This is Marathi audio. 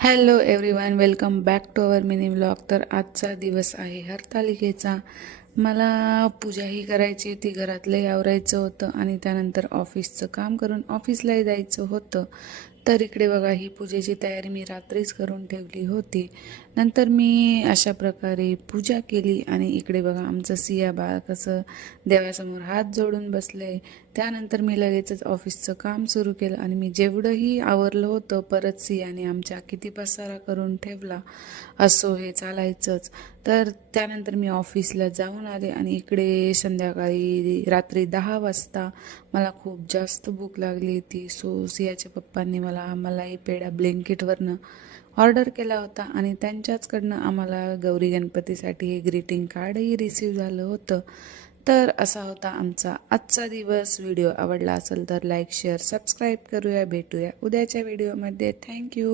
Hello everyone, welcome back to our mini vlog. तर आजचा दिवस आहे हरतालिकेचा. मला पूजाही करायची होती, घरातलंही आवरायचं होतं आणि त्यानंतर ऑफिसचं काम करून ऑफिसलाही जायचं होतं. तर इकडे बघा, ही पूजेची तयारी मी रात्रीच करून ठेवली होती. नंतर मी अशा प्रकारे पूजा केली आणि इकडे बघा आमचं सिया बाळ कसं देवासमोर हात जोडून बसलंय. त्यानंतर मी लगेचच ऑफिसचं काम सुरू केलं आणि मी जेवढंही आवरलं होतं परत सियाने आमच्या किती पसारा करून ठेवला. असो, हे चालायचंच. तर त्यानंतर मी ऑफिसला जाऊन आले आणि इकडे संध्याकाळी रात्री 10 वाजता मला खूप जास्त भूक लागली होती. सो सियाच्या पप्पांनी आम्हालाही पेढा ब्लिंकिटवरनं ऑर्डर केला होता आणि त्यांच्याचकडनं आम्हाला गौरी गणपतीसाठी हे ग्रीटिंग कार्डही रिसीव झालं होतं. तर असा होता आमचा आजचा दिवस. व्हिडिओ आवडला असेल तर लाईक, शेअर, सबस्क्राईब करूया. भेटूया उद्याच्या व्हिडिओमध्ये. थँक्यू.